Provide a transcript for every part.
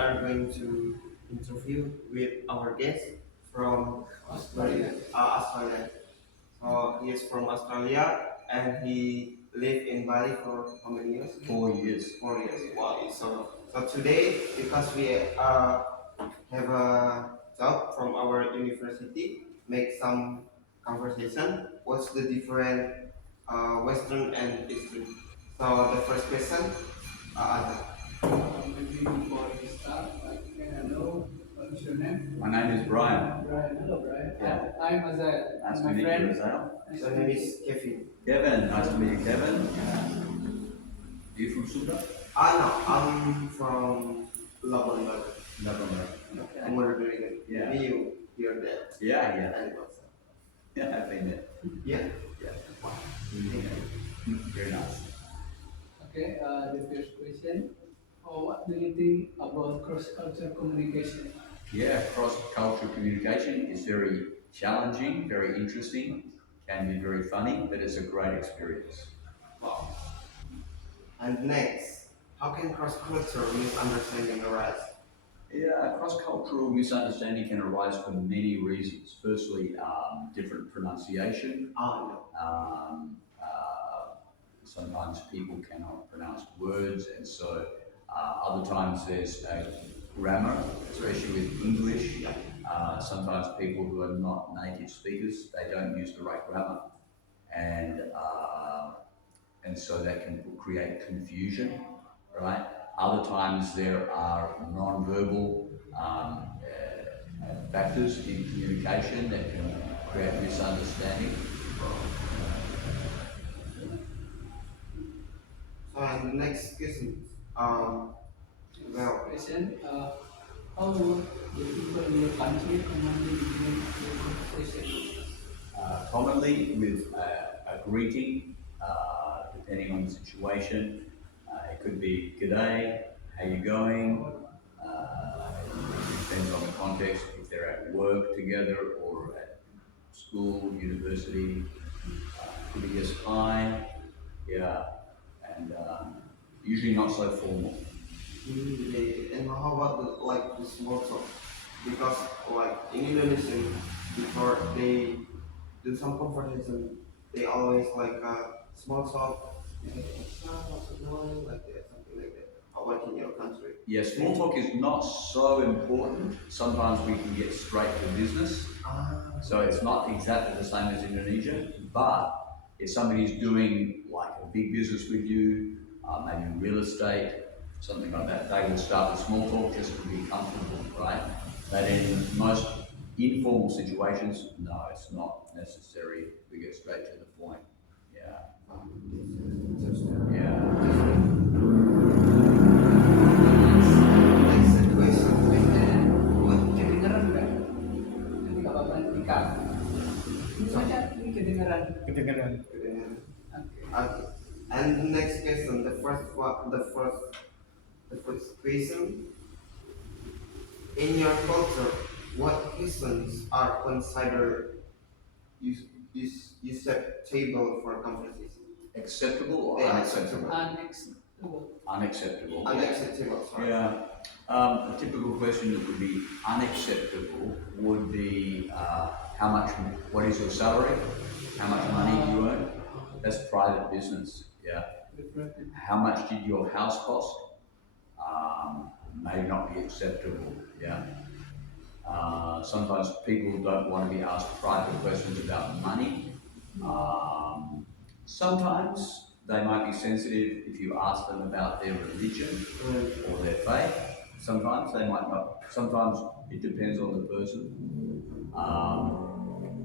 are going to interview with our guest from Australia. So he is from Australia and he lived in Bali for how many years? 4 years. 4 years. Wow. So today, because we have a job from our university, make some conversation. What's the different Western and Eastern? So the first question, uh, Maybe before we start, can I know what is your name? My name is Brian. Brian. Hello, Brian. Yeah. I'm Azal. Nice to My meet friend. you, Azal. Nice the to name meet is Kevin. Kevin, nice to meet you, Kevin. You from Sunda? No, I'm from Labuan Bajo. November. Okay. I'm Moderator. Yeah. Maybe you hear that. Yeah, yeah. And also. Yeah, I've been there. Yeah. Yeah. Very nice. Okay, the first question. What do you think about cross-cultural communication? Yeah, cross-cultural communication is very challenging, very interesting, can be very funny, but it's a great experience. Wow. And next, how can cross-cultural misunderstanding arise? Yeah, cross-cultural misunderstanding can arise for many reasons. Firstly, different pronunciation. No. Sometimes people cannot pronounce words, and so other times there's grammar, especially with English. Sometimes people who are not native speakers, they don't use the right grammar, and so that can create confusion, right? Other times there are non-verbal factors in communication that can create misunderstanding. So and the next question, well, Question. How do the people in your country commonly begin their conversation? Commonly with a greeting, depending on the situation. It could be "G'day," "How you going?" It depends on the context. If they're at work together or at school, university, could be just "Hi," yeah, and usually not so formal. and how about the small talk? Because like in Indonesia, before they do some conversation, they always like small talk, what's going, like that, something like that. How about in your country? Yeah, small talk is not so important. Sometimes we can get straight to business. So it's not exactly the same as Indonesia, but if somebody's doing like a big business with you, maybe real estate, something like that, they will start with small talk just to be comfortable, right? But in most informal situations, no, it's not necessary. We get straight to the point. Yeah. Yeah. Next question. Kedengaran nggak? Ketika Bapak nikah. Misalnya ini kedengaran. Kedengaran. Oke. Okay. And the next question, the first question. In your culture, what reasons are considered acceptable for conversation? Acceptable or Yeah, unacceptable? Unacceptable. Unacceptable. Unacceptable, sorry. Yeah. A typical question that would be unacceptable would be what is your salary? How much money do you earn? That's private business. Yeah. How much did your house cost? May not be acceptable. Yeah. Sometimes people don't want to be asked private questions about money. Sometimes they might be sensitive if you ask them about their religion or their faith. Sometimes they might not. Sometimes it depends on the person.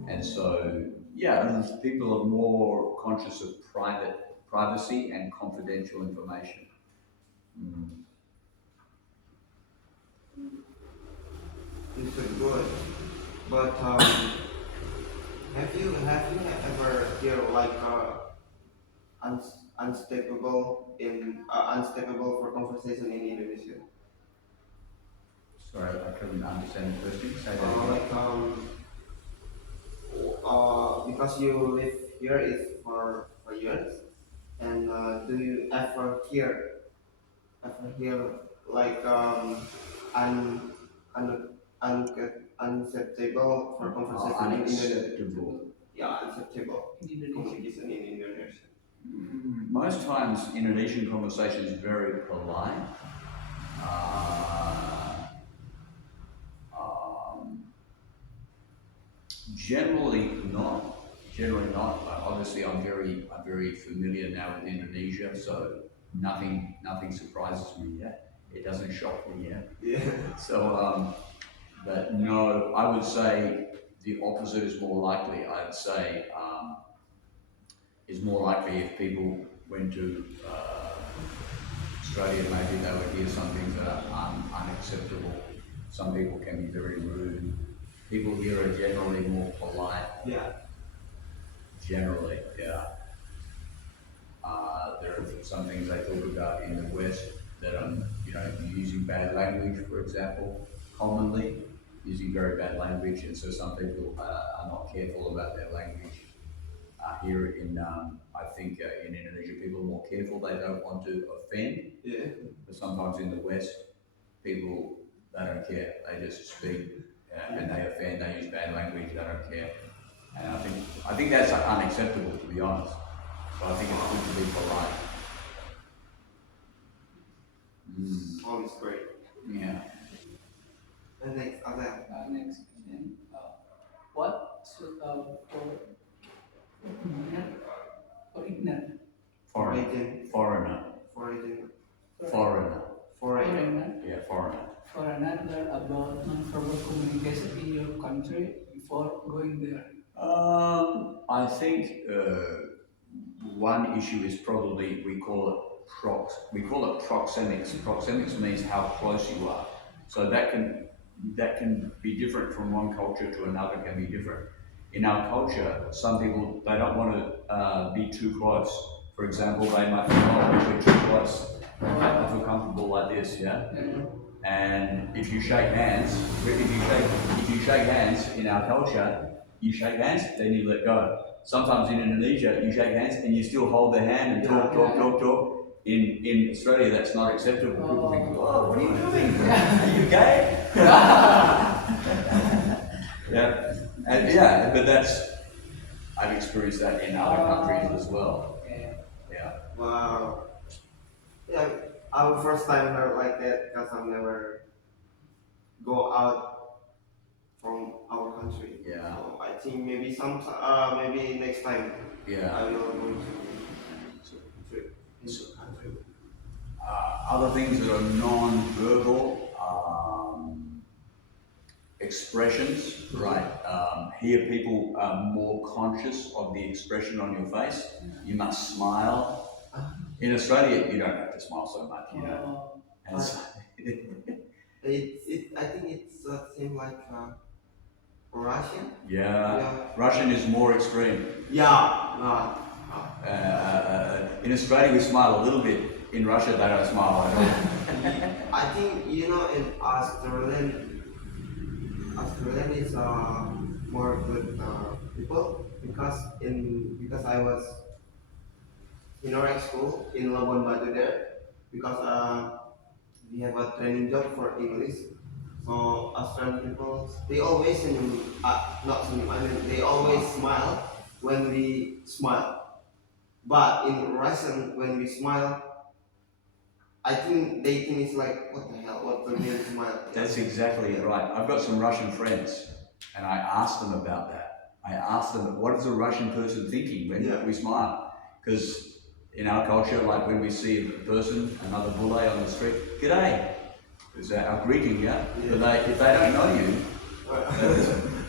And so, yeah, and people are more conscious of privacy and confidential information. This is good. But have you ever hear like unstable for conversation in Indonesia? Sorry, I couldn't understand the question. Say that again. Like because you live here is for years, and do you ever hear like un, unacceptable for conversation in Indonesia. unacceptable. Yeah, unacceptable in Indonesia? communication in Indonesia. Most times Indonesian conversation is very polite. Uh, um, generally not. Generally not. Obviously, I'm very familiar now with Indonesia, so nothing surprises me yet. It doesn't shock me yet. Yeah. So, but no, I would say the opposite is more likely. I'd say is more likely if people went to Australia, maybe they would hear some things that are unacceptable. Some people can be very rude. People here are generally more polite. Yeah. Generally, yeah. There are some things they talk about in the West that using bad language, for example, commonly using very bad language, and so some people are not careful about their language. Here in, I think in Indonesia, people are more careful. They don't want to offend. Yeah. But sometimes in the West, people they don't care. They just speak and they offend. They use bad language. They don't care. And I think that's unacceptable, to be honest. So I think it's good to be polite. Always great. Yeah. And next, other. Next question. What should foreigner Foreigner. Foreign. Foreigner. Foreign. Yeah, foreigner. foreigner learn about non-verbal communication in your country before going there? I think one issue is probably we call it proxemics. Proxemics means how close you are. So that can be different from one culture to another. Can be different. In our culture, some people they don't want to be too close. For example, they might think, "Oh, we're too close. I feel comfortable like this." Yeah. And if you shake hands, if you shake hands in our culture, you shake hands, then you let go. Sometimes in Indonesia, you shake hands and you still hold their hand and talk. In Australia, that's not acceptable. People think, "Oh, what are you doing? Are you gay?" Yeah, but I've experienced that in other countries as well. Yeah. Wow. Yeah, our first time heard like that because I've never go out from our country. Yeah. So I think maybe maybe next time Yeah. I will go to country. Other things that are non-verbal expressions, right? Here people are more conscious of the expression on your face. You must smile. In Australia, you don't have to smile so much, you know. And so, I think it's same like Russian. yeah, Russian is more extreme. Yeah. In Australia, we smile a little bit. In Russia, they don't smile at all. I think in Australian is more good people because I was in our school in Labuan Batu there because we have a training job for English. So Australian people they always not senyum. I mean they always smile when we smile. But in Russian when we smile, I think they think it's like what the hell? What the mean smile? That's exactly right. I've got some Russian friends, and I asked them about that. I asked them, what is a Russian person thinking when we smile? Because in our culture, like when we see a person, another bule on the street, "G'day," is our greeting, yeah? But if they don't know you,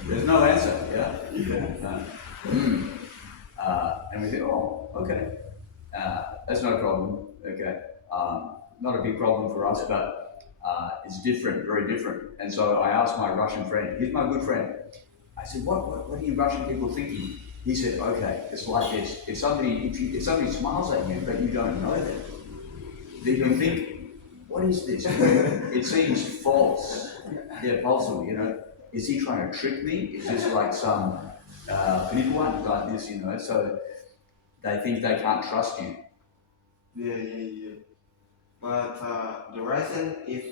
there's no answer, yeah? And we think, "Oh, okay, that's no problem, okay." Not a big problem for us, but it's different, very different. And so I asked my Russian friend, he's my good friend, I said, what are you Russian people thinking? He said, okay, it's like this. If somebody smiles at you, but you don't know them, then you think, what is this? It seems false. Yeah, false, you know. Is he trying to trick me? Is this like some penipuan like this, you know? So they think they can't trust you. Yeah. But the Russian, if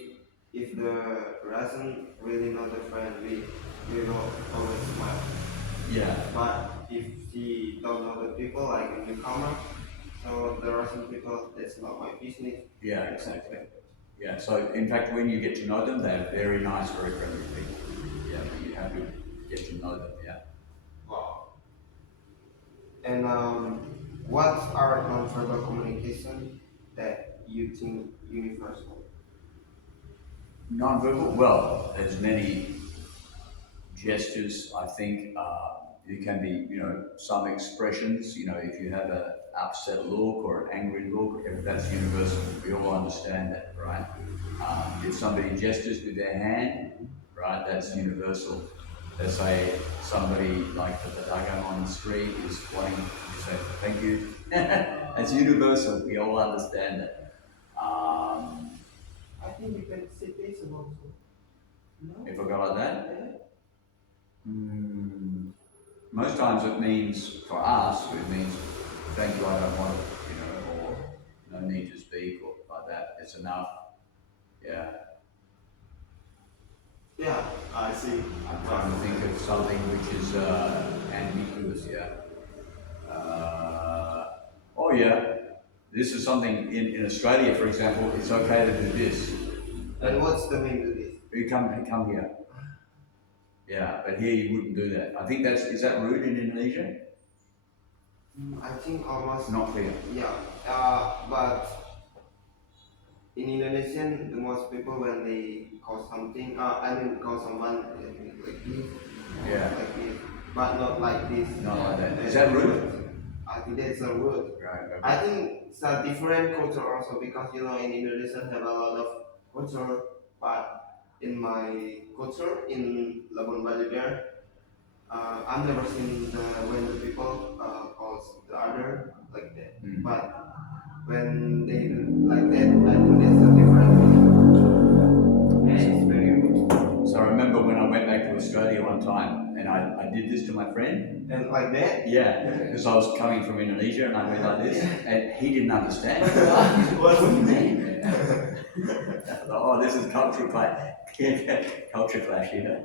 if the doesn't really know the friend, we will always smile. Yeah, But if she don't know the people, like a newcomer, so the Russian people, that's not my business. yeah, exactly. Yeah, so in fact, when you get to know them, they're very nice, very friendly people. Yeah, but you have to get to know them, yeah. Wow. And what are nonverbal communication that you think universal? Non-verbal, well, there's many gestures, I think. It can be, some expressions, if you have a upset look or an angry look, that's universal. We all understand that, right? If somebody gestures with their hand, right, that's universal. Let's say somebody like the dagang on the street is wanting to say thank you. That's universal. We all understand that. I think you can say this also. No? If I go like that, Yeah. most times it means, for us, it means, thank you, I don't want it, or no need to speak, or like that, it's enough. Yeah, Yeah, I see. I'm trying to think of something which is ambiguous, yeah. Oh yeah, this is something in Australia, for example, it's okay to do this. And what's the meaning of this? You come here. Yeah, but here you wouldn't do that. I think is that rude in Indonesia? I think almost. Not clear. Yeah. But in Indonesian, the most people when they call something, call someone like this, Yeah. like this, but not like this. Not like that. Is that rude? I think that's a rude. Right, okay. I think it's a different culture also because in Indonesia have a lot of culture, but in my culture in Labuan Bajo there, I've never seen when the people calls the other like that. Mm. But when they do like that, I think that's a different. And it's very rude. So I remember when I went back to Australia one time, and I did this to my friend. And like that. Yeah, because I was coming from Indonesia, and I went like this, and he didn't understand. What do you mean? Oh, this is culture clash. Culture clash, yeah.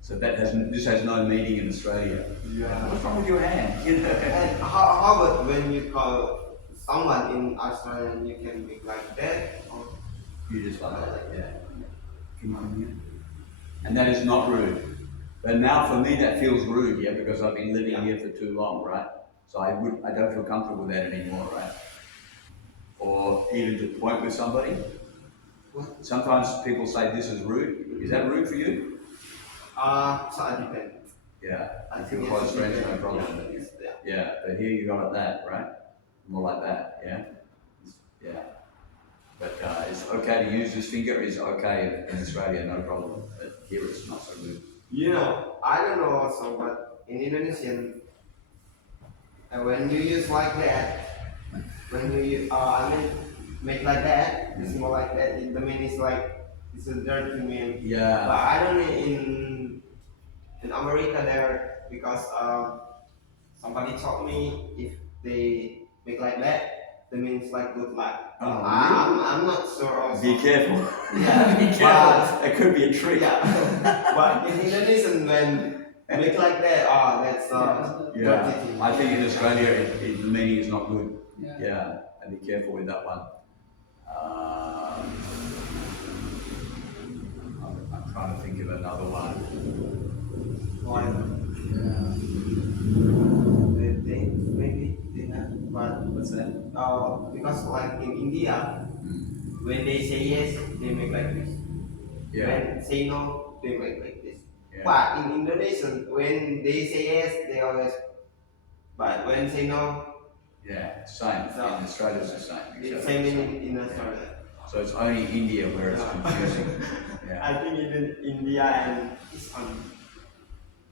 So this has no meaning in Australia. Yeah. What's wrong with your hand? And how about when you call someone in Australia, you can make like that? Or You just like that, yeah. Come on here. And that is not rude. But now for me that feels rude, yeah, because I've been living here for too long, right? So I don't feel comfortable with that anymore, right? Or even to point with somebody. what? Sometimes people say this is rude. Is that rude for you? So I depend. Yeah. I If you're think close it's friends, no different. problem. Yeah. Yeah, but here you got it that, right? More like that, yeah? Yeah. But it's okay to use this finger, is okay in Australia, no problem. But here it's not so good. I don't know also, but in Indonesian, when you use like that, when you make like that, it's more like that. The mean is like it's a dirty mean. But Yeah. I don't know in America there because somebody told me if they make like that means like good luck. Oh, I'm not sure also. Be careful. Yeah, Be careful. It could be a trick. Yeah. But in Indonesian when make like that, that's dirty Yeah. thing. I think in Australia the meaning is not good. Yeah. Yeah. And be careful with that one. I'm trying to think of another one. Like Yeah. they maybe they have, but What's that? because like in India, when they say yes, they make like this. Yeah. When say no, they make like this. Yeah. But in Indonesia, when they say yes, they always. But when say no, Yeah. Same. So- In Australia it's the same. it's Exactly same the same. in Australia. So it's only India where it's confusing. Yeah. I think in India and Pakistan.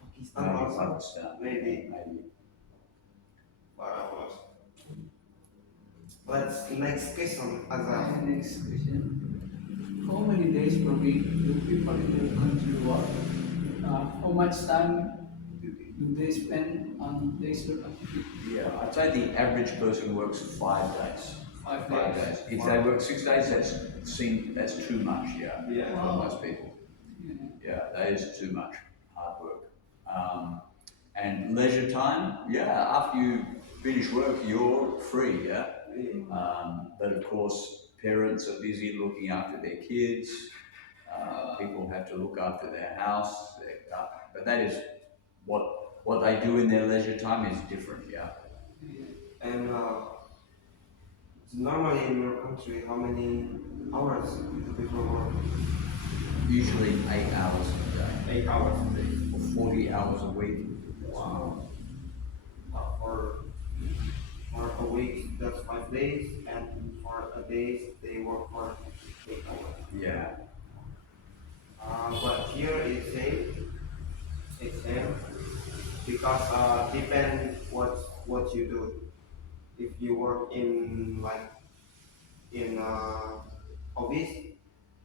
Pakistan Maybe also. Pakistan. Maybe. Maybe. Wow. Let's next question, Azhar. Next question. How many days per week do people in your country work? How much time do they spend on leisure activity? Yeah, I'd say the average person works 5 days. 5 5 days. days. If they work 6 days, that's too much, yeah, Yeah. for Wow. most people. Yeah. Yeah, that is too much hard work. And leisure time, yeah, after you finish work, you're free, yeah. But of course, parents are busy looking after their kids. People have to look after their house. But that is what they do in their leisure time is different, yeah. And normally in your country, how many hours do people work? Usually 8 hours a day 8 hours a day. or 40 hours a week. Wow. For a week, that's 5 days, and for a day, they work for 8 hours. Yeah. But here it's same, because depend what you do. If you work in office,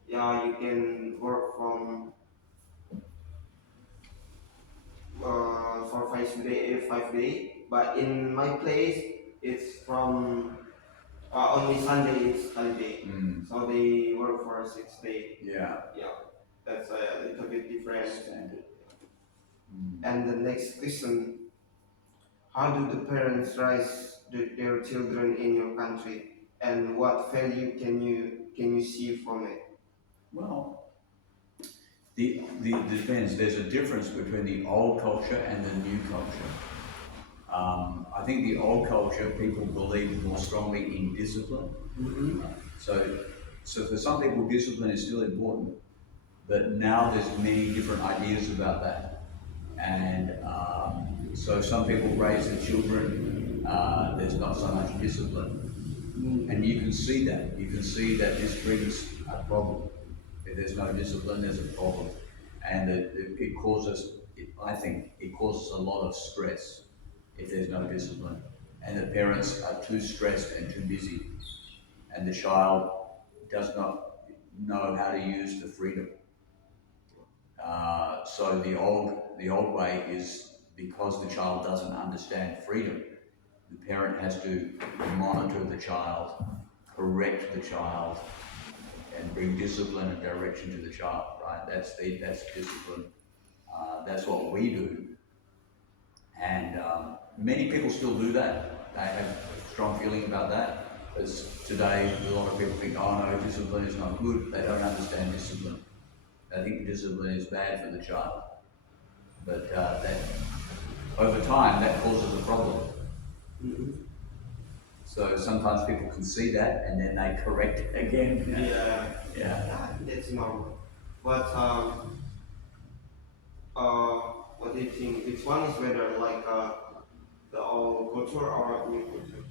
yeah, you can work from for 5 day. But in my place, it's from only Sunday is holiday, Mm, so they work for 6 day. yeah. Yeah, that's a little bit different. Standard. Mm. And the next question: how do the parents raise their children in your country, and what value can you see from it? Well, the depends. There's a difference between the old culture and the new culture. I think the old culture, people believe more strongly in discipline. Mm-hmm. So for some people, discipline is still important, but now there's many different ideas about that. And so some people raise their children, there's not so much discipline. And you can see that. You can see that this brings a problem. If there's no discipline, there's a problem. And it causes, I think, it causes a lot of stress if there's no discipline. And the parents are too stressed and too busy. And the child does not know how to use the freedom. So the old way is because the child doesn't understand freedom, the parent has to monitor the child, correct the child, and bring discipline and direction to the child. Right? That's discipline. That's what we do, and many people still do that. They have a strong feeling about that. As today, a lot of people think, oh no, discipline is not good. They don't understand discipline. They think discipline is bad for the child. But that over time, that causes a problem. Mm-hmm. So sometimes people can see that and then they correct it again. Yeah. Yeah. That's normal. But what do you think? Which one is better, like the old culture or new culture?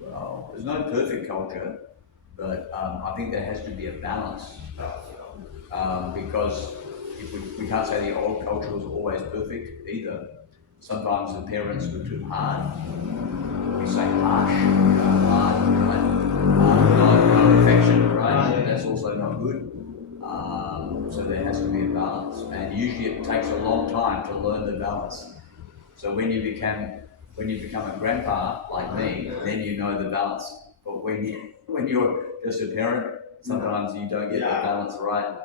Well, there's no perfect culture, but I think there has to be a balance. Because if we can't say the old culture was always perfect either. Sometimes the parents were too hard. We say harsh, right? No affection, right? That's also not good. So there has to be a balance, and usually it takes a long time to learn the balance. So when you become a grandpa like me, then you know the balance. But when you're just a parent, sometimes you don't get the balance right.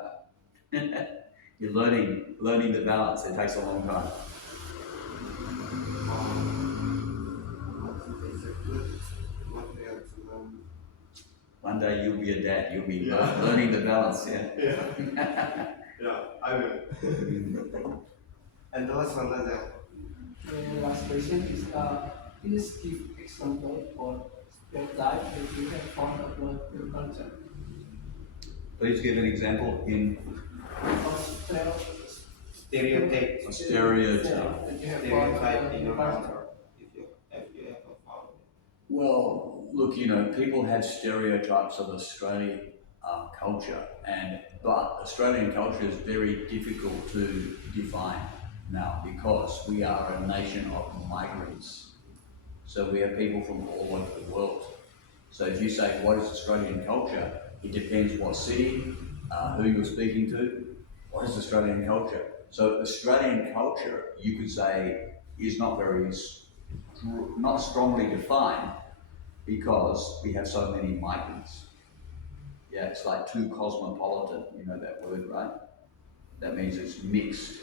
You're learning the balance. It takes a long time. It's a good material to learn. One day you'll be a dad. You'll be learning the balance. Yeah. Yeah, I will. And the last one, The last question is, please give example for stereotype that you have found about your culture. Please give an example in Of stereotype. a stereotype. that you have found Stereotype about in your your culture. culture, if you ever found it. Well, look, people have stereotypes of Australian culture, but Australian culture is very difficult to define now because we are a nation of migrants. So we have people from all over the world. So if you say, what is Australian culture? It depends what city, who you're speaking to. What is Australian culture? So Australian culture, you could say, is not strongly defined. because we have so many migrants. Yeah, it's like too cosmopolitan, you know that word, right? That means it's mixed.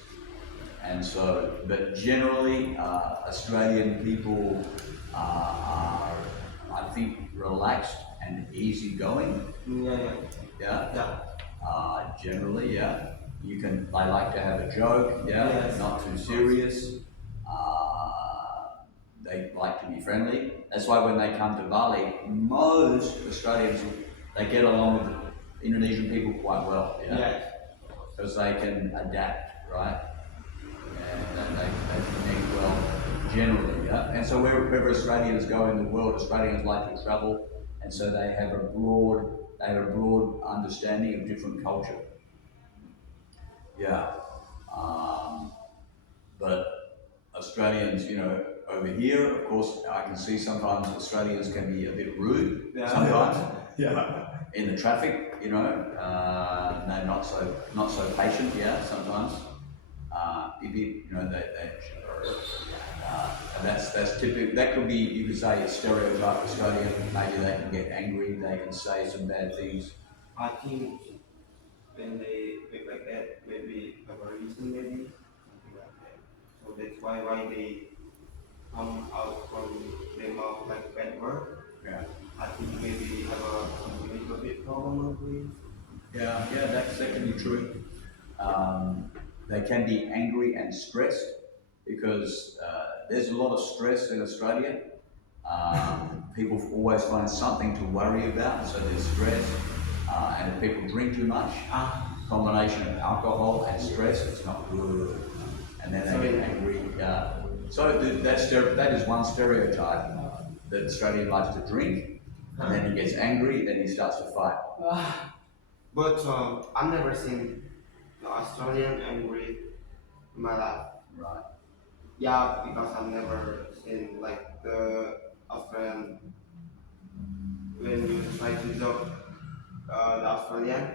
And so, but generally, Australian people are, I think, relaxed and easygoing. Yeah, yeah, Yeah. yeah. Generally, yeah. They like to have a joke, yeah, Yes. not too serious. They like to be friendly. That's why when they come to Bali, most Australians, they get along with Indonesian people quite well, yeah, Yeah. because they can adapt, right? And they connect well generally, yeah. And so wherever Australians go in the world, Australians like to travel, and so they have a broad understanding of different culture. Yeah. But Australians, you know, over here, of course, I can see sometimes Australians can be a bit rude. Yeah. Sometimes Yeah. in the traffic, you know, they're not so patient. Yeah, sometimes. You know, and that's typical. That could be, you could say, a stereotype Australian. Maybe they can get angry. They can say some bad things. I think when they make like that, maybe have a reason, maybe something like that. So that's why they come out from their mouth like bad word. Yeah. I think maybe have a little bit problem with. Yeah, that can be true. They can be angry and stressed because there's a lot of stress in Australia. People always find something to worry about, so there's stress. And if people drink too much, combination of alcohol and stress, it's not good. And then they get angry. So that is one stereotype, that Australian likes to drink, and then he gets angry, then he starts to fight. But I've never seen the Australian angry in my life. Right. Yeah, because I've never seen like the Australian when you try to joke the Australian,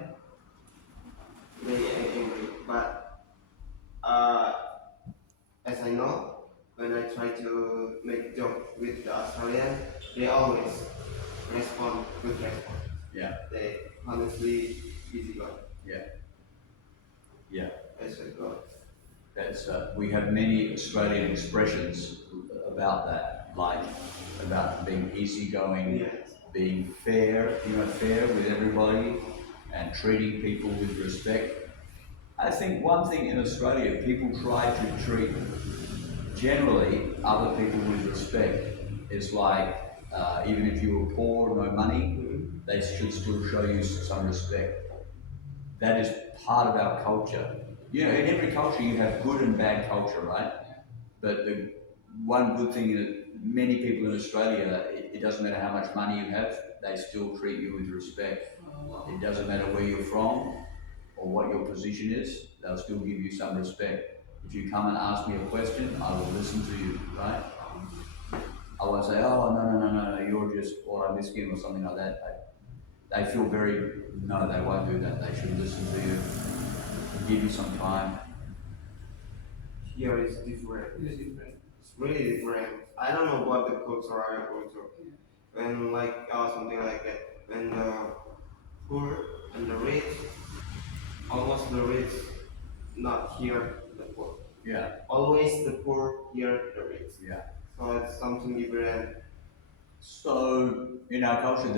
they get angry. But as I know, when I try to make joke with the Australian, they always respond with response. Yeah. They honestly easy going. Yeah. Yeah. That's a good. That's we have many Australian expressions about that, like about being easygoing, Yes. being fair, fair with everybody, and treating people with respect. I think one thing in Australia, people try to treat generally other people with respect. It's like even if you were poor, no money, they should still show you some respect. That is part of our culture. You know, in every culture you have good and bad culture, right? But the one good thing is many people in Australia, it doesn't matter how much money you have, they still treat you with respect. It doesn't matter where you're from or what your position is, they'll still give you some respect. If you come and ask me a question, I will listen to you, right? I won't say, oh, no, you're just orang miskin or something like that. They feel no, they won't do that. They should listen to you, give you some time. Here is different. It's different. It's really different. I don't know what the culture I go to. When like something like that. When the poor and the rich, almost the rich, not here the poor. Yeah, Always the poor, here the rich. yeah. So it's something different. So in our culture,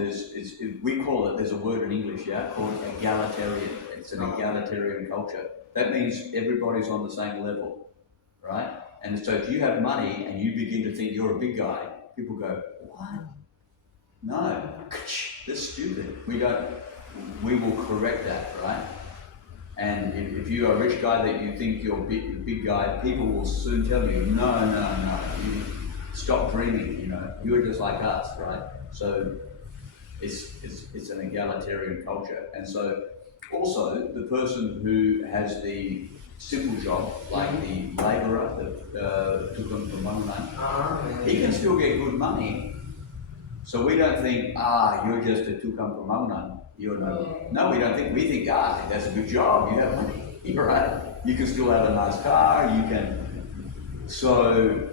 we call it, there's a word in English, yeah, called egalitarian. It's an egalitarian culture. That means everybody's on the same level, right? And so if you have money and you begin to think you're a big guy, people go, what? No, that's stupid. We will correct that, right? And if you are a rich guy that you think you're a big guy, people will soon tell you, no, you stop dreaming, you're just like us, right? So it's an egalitarian culture. And so also the person who has the simple job, like the labourer, the tukang pembangunan, he can still get good money. So we don't think, you're just a tukang pembangunan. No, we don't think. We think, that's a good job. You have money, you're right. You can still have a nice car. You can. So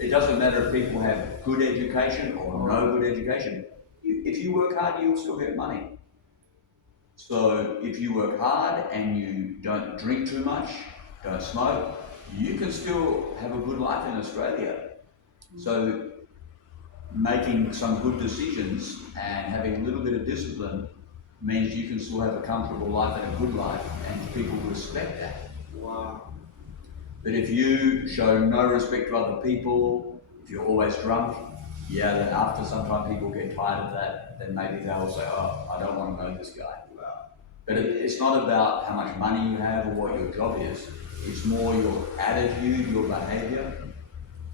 It doesn't matter if people have good education or no good education. If you work hard, you'll still get money. So if you work hard and you don't drink too much, don't smoke, you can still have a good life in Australia. So making some good decisions and having a little bit of discipline means you can still have a comfortable life and a good life, and people respect that. Wow. But if you show no respect to other people, if you're always drunk, yeah, then after some time people get tired of that, then maybe they'll say, oh, I don't want to know this guy. But it's not about how much money you have or what your job is. It's more your attitude, your behavior.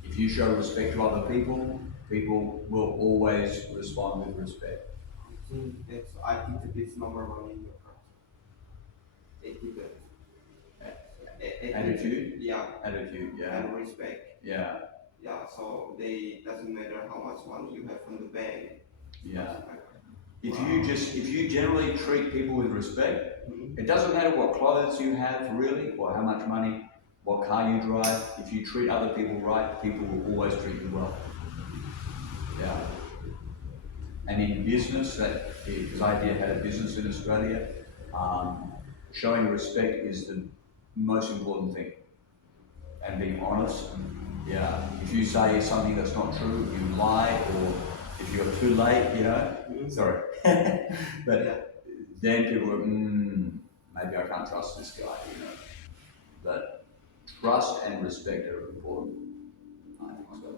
If you show respect to other people, people will always respond with respect. I think that it's number one in your country. Etiquette. Attitude? Yeah. Attitude, yeah. And respect. Yeah, Yeah. So they doesn't matter how much money you have from the bank. yeah. If you generally treat people with respect, it doesn't matter what clothes you have really, or how much money, what car you drive. If you treat other people right, people will always treat you well. Yeah. And in business, because I had a business in Australia, showing respect is the most important thing. And being honest. Yeah. If you say something that's not true, you lie, or if you're too late, sorry. But then people go, maybe I can't trust this guy, But trust and respect are important. I think so.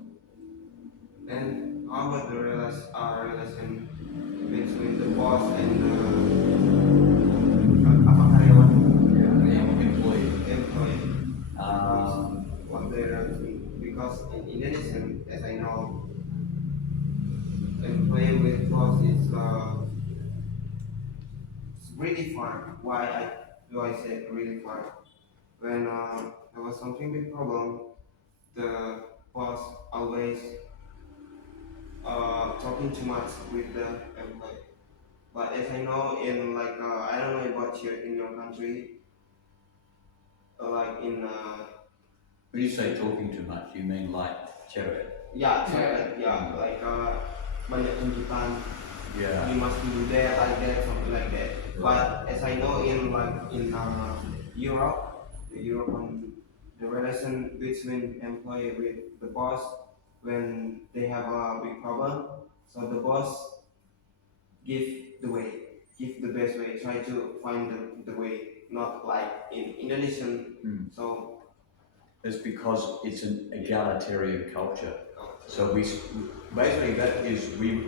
And how about the relation between the boss and the karyawan? Employee. Employee. What they relation? Because in Indonesia, as I know, employee with boss is it's really fun. Do I say really fun? When there was something big problem, the boss always talking too much with the employee. But as I know, in I don't know about here in your country, like in When you say talking too much, you mean like cherry? yeah, like banyak tuntutan, Yeah. you must do that, like that, something like that. But as I know, in Europe, the relation between employee with the boss, when they have a big problem, so the boss give the way, give the best way, try to find the way, not like in Indonesian. So It's because it's an egalitarian culture. So basically that is we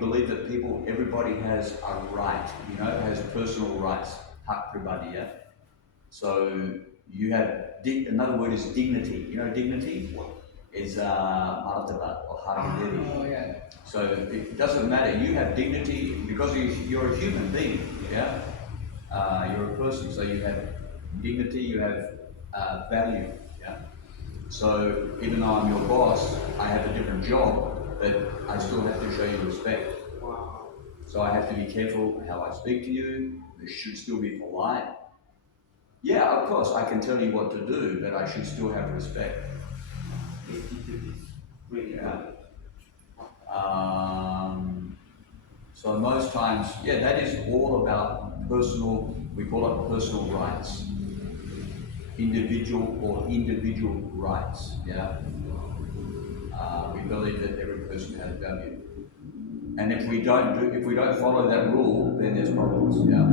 believe that everybody has a right, has personal rights, hak pribadi, yeah. So you have another word is dignity. Dignity is martabat or harga diri. Oh, yeah. So it doesn't matter. You have dignity because you're a human being. Yeah, you're a person. So you have dignity. You have value. Yeah. So even though I'm your boss, I have a different job, but I still have to show you respect. wow, So I have to be careful how I speak to you. It should still be polite. Yeah, of course, I can tell you what to do, but I should still have respect. attitude is really Yeah. good. So most times, yeah, that is all about we call it personal rights. Individual rights, yeah. We believe that every person has value. And if we don't follow that rule, then there's problems, yeah.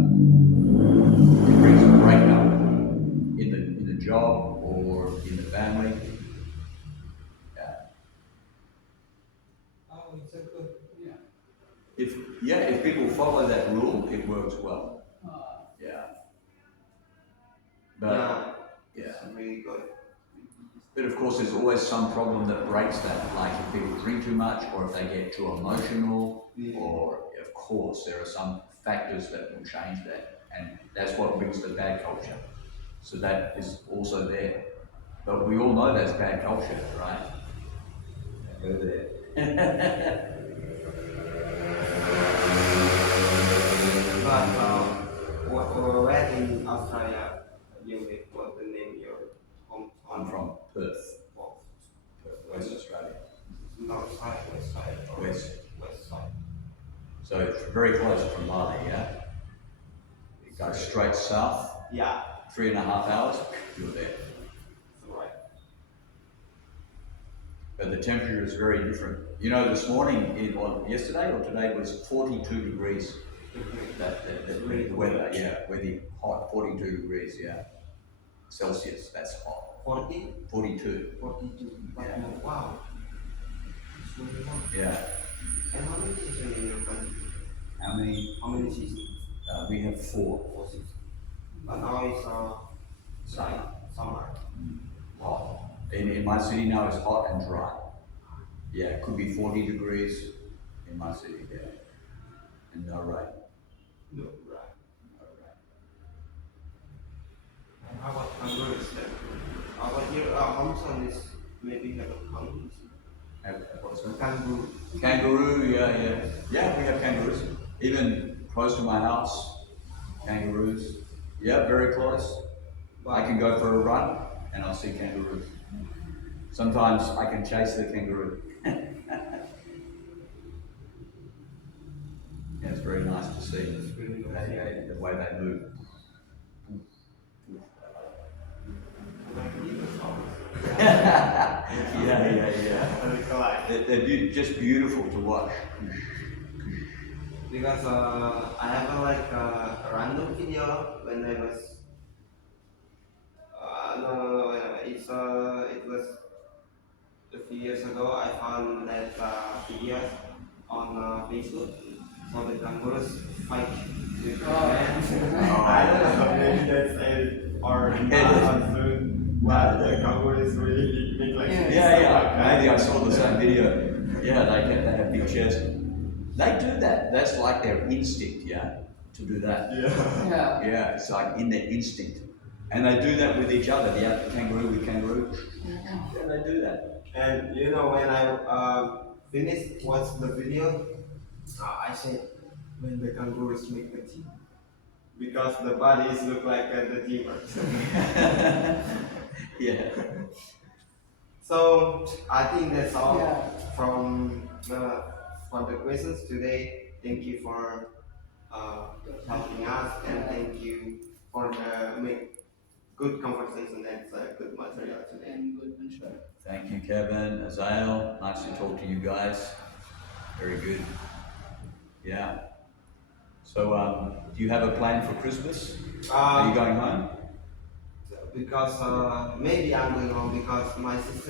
It brings a breakup in the job or in the family. Oh, it's a good. Yeah. If people follow that rule, it works well. Yeah. But yeah. It's really good. But of course, there's always some problem that breaks that, like if people drink too much, or if they get too emotional, or of course, there are some factors that will change that, and that's what brings the bad culture. So that is also there. But we all know that's bad culture, right? Go there. But where in Australia you live? What's the name of your hometown? I'm from Perth, Well, West Australia. very close from Bali, yeah? It goes straight south, Yeah, 3.5 hours, you're there. that's right. But the temperature is very different. You know, this morning, or yesterday or today was 42 degrees. The weather, yeah, weather hot, 42 degrees, yeah. Celsius, that's hot. 40, 42, 42. But Yeah. wow, it's really hot. yeah. And how many seasons in your country? How many? How many seasons? We have 4. 4 seasons. But now it's Summer, summer. hot. In my city now it's hot and dry. Yeah, it could be 40 degrees in my city, yeah. And no rain. No, right. No rain. And how about kangaroos then? How about your hometown is maybe have a kangaroo? What's that? Kangaroo. Kangaroo, yeah. Yeah, we have kangaroos. Even close to my house, kangaroos. Yeah, very close. I can go for a run and I'll see kangaroos. Sometimes I can chase the kangaroo. Yeah, it's very nice to see It's really nice. the way they move. Like dinosaurs. Yeah. Very collide. They're just beautiful to watch. Because I have a random video when I was no, it was a few years ago. I found that video on Facebook. So the kangaroos fight with the man. I don't know, maybe that's it or not soon, but the kangaroo is really big like this. Yeah. Maybe I saw the same video. Yeah, they have big chests. They do that. That's like their instinct, yeah, to do that. Yeah. Yeah. Yeah, it's like in their instinct. And they do that with each other, the kangaroo with kangaroo. Yeah, they do that. And you know, when I finished watch the video, I said, when the kangaroos make the team, because the bodies look like the teamers. Yeah. So I think that's all Yeah. from the questions today. Thank you for helping us, and thank you for the good conversation and good material today. And good answer. Thank you, Kevin, Azael. Nice to talk to you guys. Very good. Yeah. So, do you have a plan for Christmas? Are you going home? Because maybe I'm going home because my sister